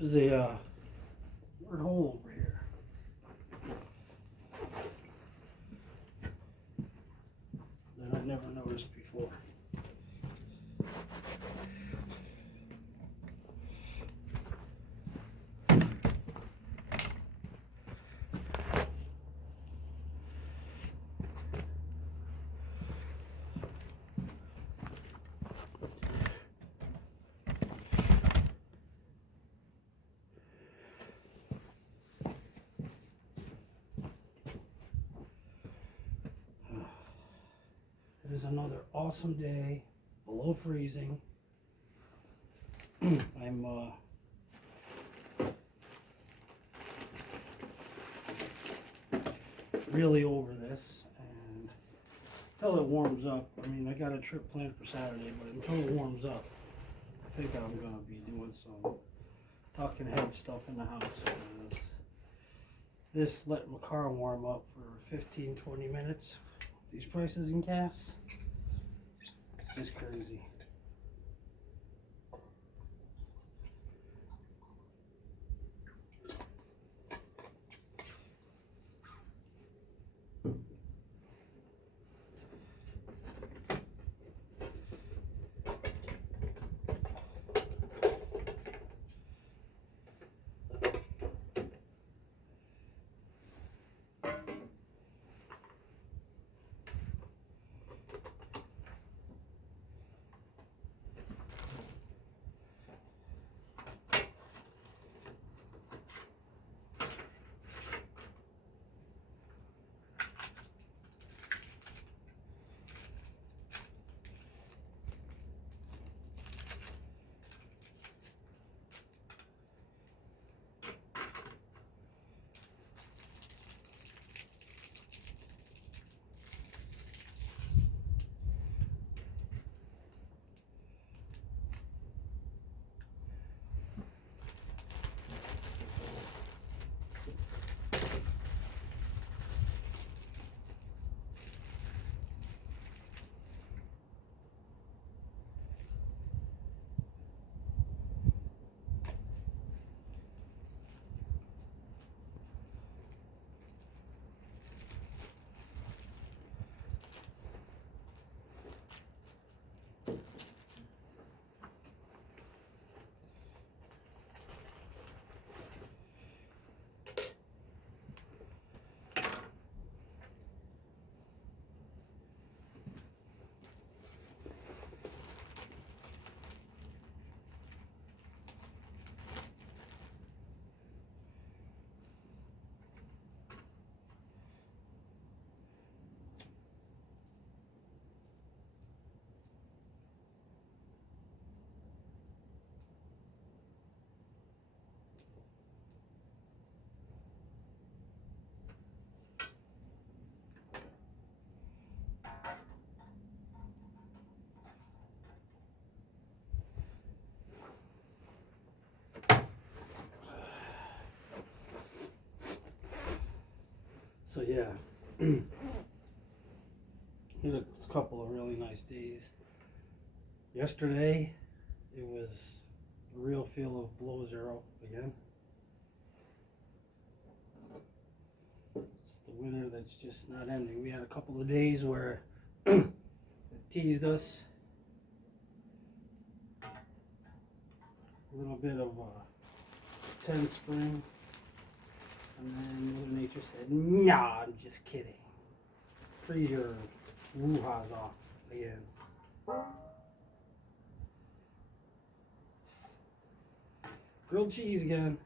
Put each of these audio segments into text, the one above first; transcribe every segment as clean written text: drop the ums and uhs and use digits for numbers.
There's a weird hole over here that I never noticed before. It is another awesome day, below freezing. I'm really over this, and until it warms up, I mean, I got a trip planned for Saturday, but until it warms up, I think I'm going to be doing some talking head stuff in the house. Because this let my car warm up for 15-20 minutes. These prices in gas, it's just crazy. So yeah, had a couple of really nice days. Yesterday, it was a real feel of below zero again. It's the winter that's just not ending. We had a couple of days where it teased us. A little bit of a tense spring. And then Mother Nature said, nah, I'm just kidding. Freeze your woo-ha's off again. Grilled cheese again.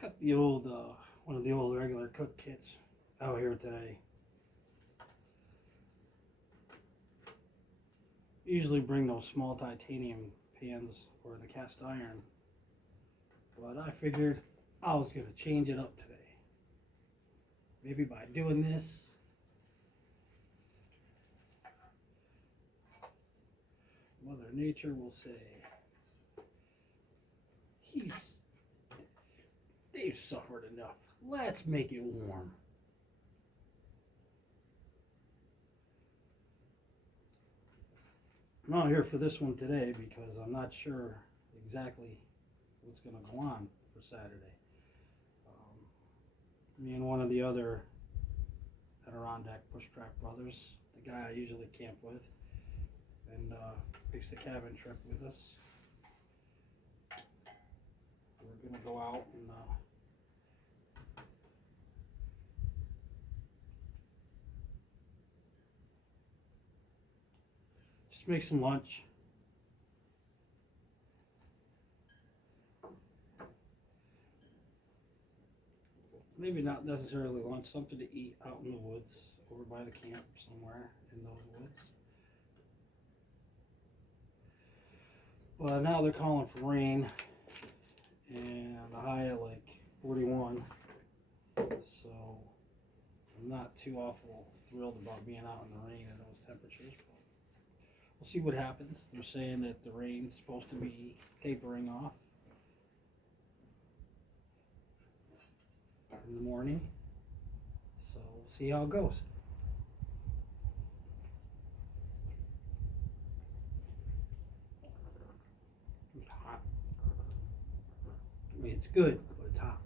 Got the old, one of the old regular cook kits out here today. Usually bring those small titanium pans or the cast iron, but I figured I was going to change it up today. Maybe by doing this, Mother Nature will say, they've suffered enough. Let's make it warm. I'm not here for this one today because I'm not sure exactly what's going to go on for Saturday. Me and one of the other Adirondack Bushcraft brothers, the guy I usually camp with, and takes the cabin trip with us. We're going to go out and just make some lunch. Maybe not necessarily lunch, something to eat out in the woods, over by the camp somewhere in those woods. But now they're calling for rain, and a high at like 41, so I'm not too awful thrilled about being out in the rain at those temperatures. But we'll see what happens. They're saying that the rain's supposed to be tapering off in the morning, so we'll see how it goes. It's hot. I mean, it's good, but it's hot.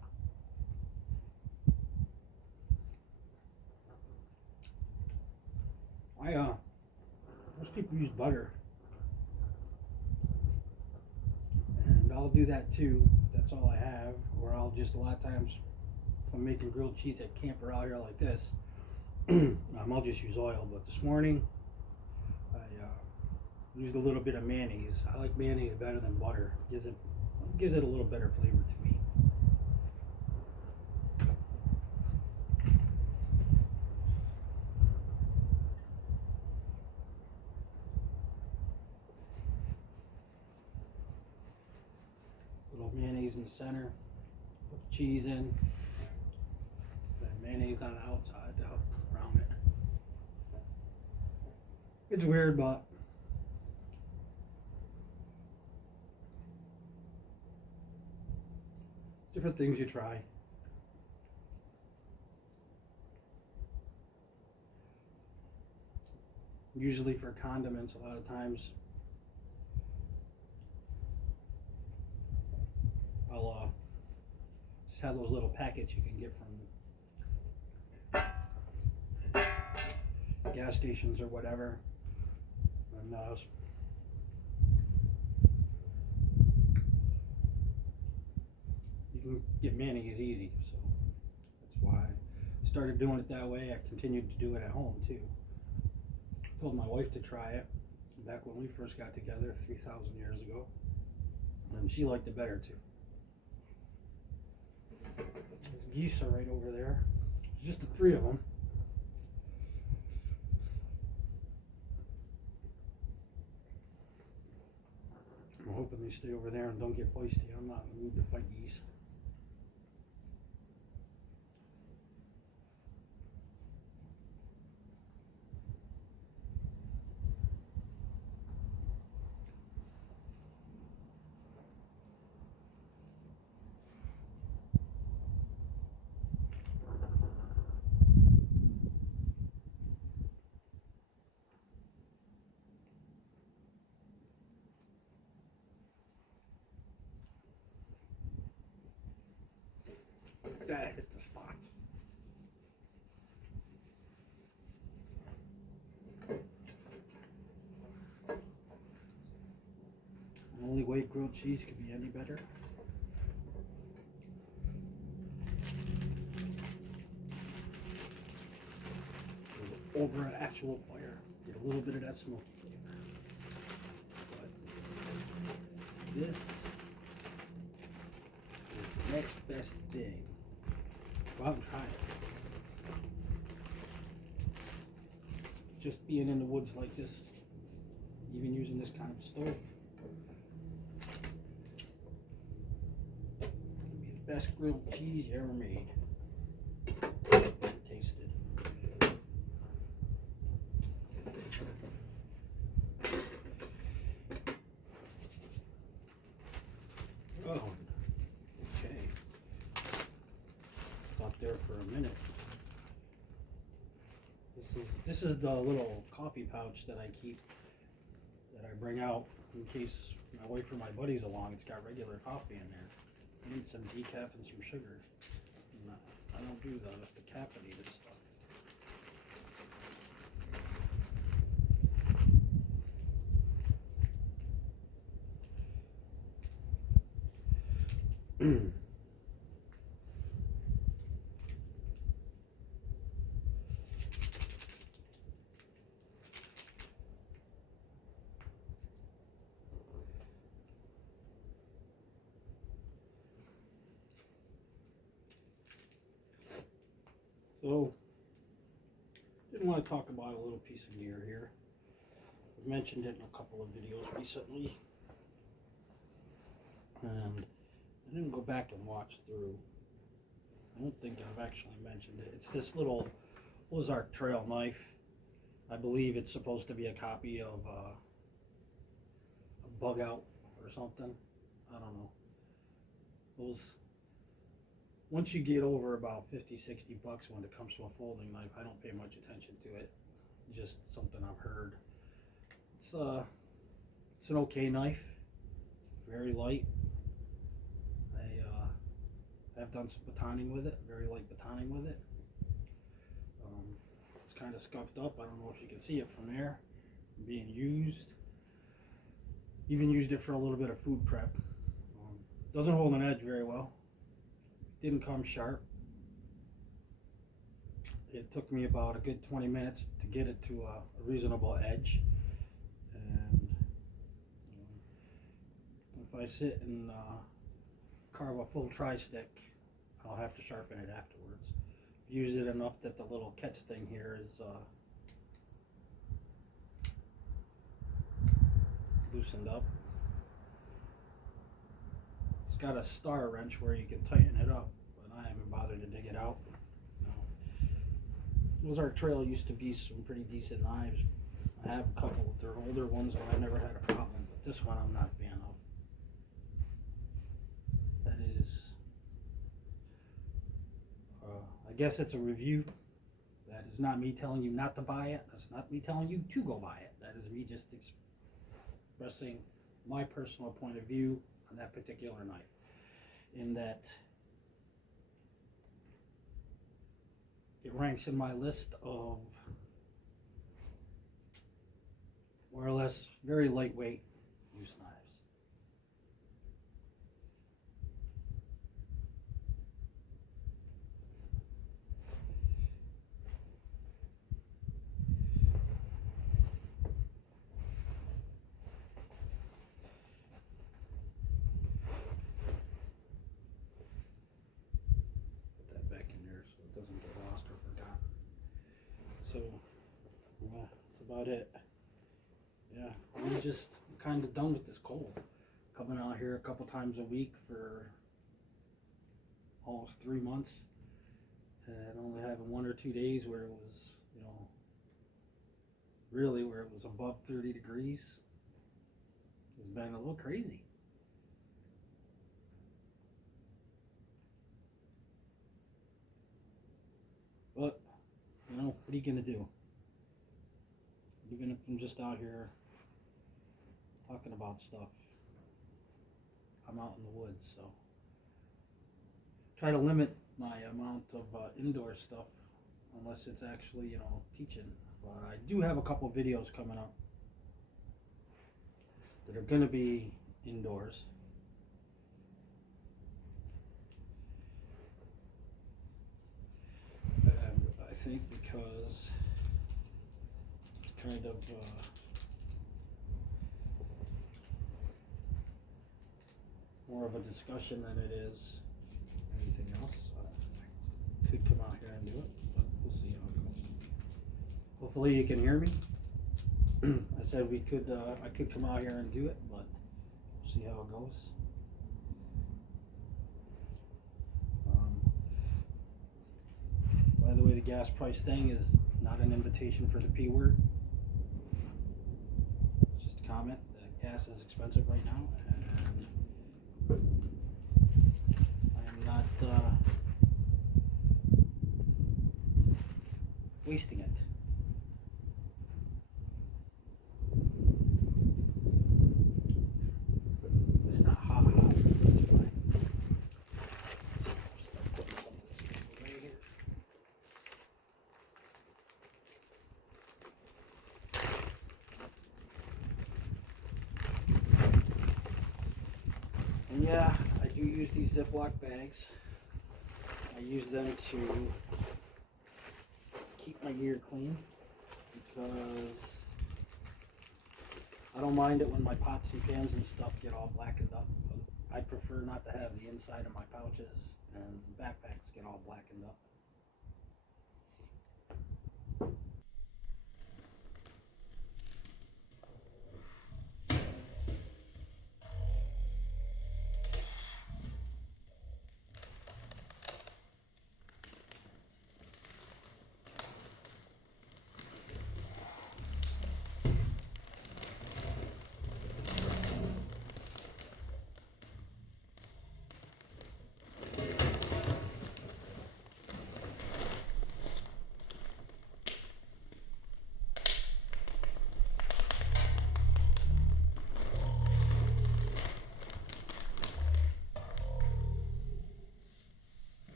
Most people use butter, and I'll do that too. That's all I have. Or I'll just, a lot of times, if I'm making grilled cheese at camp or out here like this, I'll just use oil. But this morning, I used a little bit of mayonnaise. I like mayonnaise better than butter. Gives it a little better flavor to me. Little mayonnaise in the center. Put the cheese in. Then mayonnaise on the outside to help brown it. It's weird, but different things you try. Usually for condiments, a lot of times I'll just have those little packets you can get from gas stations or whatever. And you can get mayonnaise easy, so that's why I started doing it that way. I continued to do it at home too. I told my wife to try it back when we first got together 3,000 years ago, and she liked it better too. Geese are right over there. It's just the three of them. I'm hoping they stay over there and don't get feisty. I'm not in the mood to fight geese. That hit the spot. The only way grilled cheese could be any better is over an actual fire. Get a little bit of that smoky flavor. But this is next best thing. Go out and try it. Just being in the woods like this, even using this kind of stove, it'll be the best grilled cheese you ever made. Tasted. Oh, okay. Thought there for a minute. This is the little coffee pouch that I keep, that I bring out in case I wait for my buddies along. It's got regular coffee in there. I need some decaf and some sugar. And I don't do the caffeinated stuff. So, didn't want to talk about a little piece of gear here. I've mentioned it in a couple of videos recently, and I didn't go back and watch through. I don't think I've actually mentioned it. It's this little Ozark trail knife. I believe it's supposed to be a copy of a Bug Out or something. I don't know. Once you get over about 50, 60 bucks when it comes to a folding knife, I don't pay much attention to it. Just something I've heard. It's an okay knife. Very light. I've done some batoning with it. Very light batoning with it. It's kind of scuffed up. I don't know if you can see it from there. Being used. Even used it for a little bit of food prep. Doesn't hold an edge very well. Didn't come sharp. It took me about a good 20 minutes to get it to a reasonable edge. And if I sit and carve a full tri-stick, I'll have to sharpen it afterwards. Used it enough that the little catch thing here is loosened up. It's got a star wrench where you can tighten it up, but I haven't bothered to dig it out. No. Ozark Trail used to be some pretty decent knives. I have a couple of their older ones and I never had a problem, but this one I'm not a fan of. That is, I guess it's a review. That is not me telling you not to buy it. That's not me telling you to go buy it. That is me just expressing my personal point of view on that particular knife. In that it ranks in my list of more or less very lightweight use knives. Doesn't get lost or forgotten. So that's about it. Yeah, I'm just kind of done with this cold. Coming out here a couple times a week for almost 3 months, and only having 1 or 2 days where it was, really where it was above 30 degrees. It's been a little crazy. But, what are you going to do? Even if I'm just out here talking about stuff, I'm out in the woods, so try to limit my amount of indoor stuff unless it's actually, teaching. But I do have a couple videos coming up that are going to be indoors. I think because it's kind of more of a discussion than it is Hopefully you can hear me. I said we could, I could come out here and do it, but we'll see how it goes. By the way, the gas price thing is not an invitation for the P word. It's just a comment that gas is expensive right now, and I am not wasting it. It's not hot, that's why. Right here. And yeah, I do use these Ziploc bags. I use them to keep my gear clean because I don't mind it when my pots and pans and stuff get all blackened up. But I prefer not to have the inside of my pouches and backpacks get all blackened up.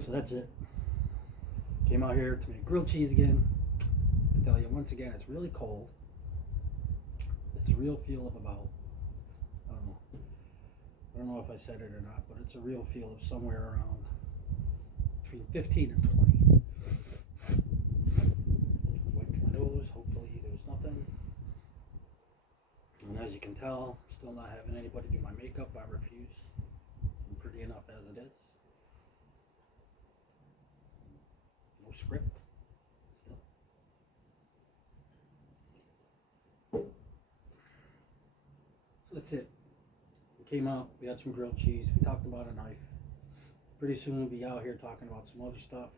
So that's it. Came out here to make grilled cheese again. To tell you once again, it's really cold. It's a real feel of about, I don't know if I said it or not, but it's a real feel of somewhere around between 15 and 20. Wiped my nose, hopefully there's nothing. And as you can tell, I'm still not having anybody do my makeup. I refuse. I'm pretty enough as it is. No script. Still. So that's it. We came out, we had some grilled cheese, we talked about a knife. Pretty soon we'll be out here talking about some other stuff.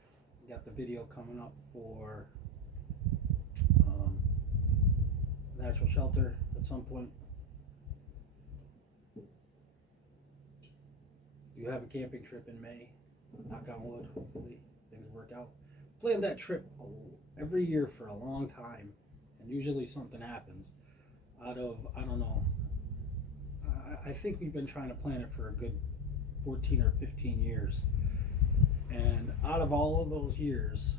We got the video coming up for natural shelter at some point. You have a camping trip in May. Knock on wood, hopefully things work out. Planned that trip every year for a long time, and usually something happens. Out of, I don't know, I think we've been trying to plan it for a good 14 or 15 years. And out of all of those years,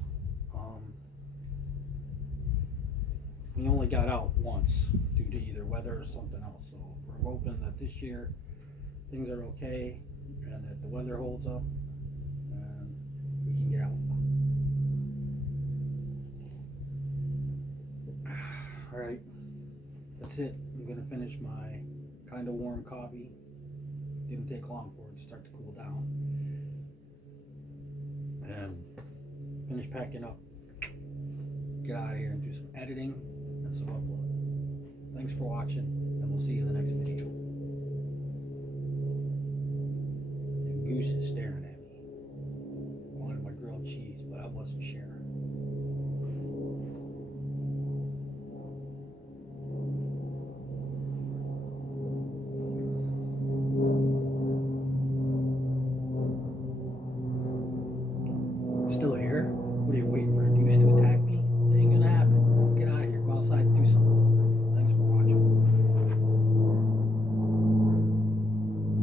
we only got out once due to either weather or something else. So we're hoping that this year things are okay and that the weather holds up and we can get out. All right, that's it. I'm gonna finish my kind of warm coffee. Didn't take long for it to start to cool down. And finish packing up. Get out of here and do some editing and some upload. Thanks for watching, and we'll see you in the next video. And Goose is staring at me. Wanted my grilled cheese, but I wasn't sharing. Still here? What are you waiting for? Goose to attack?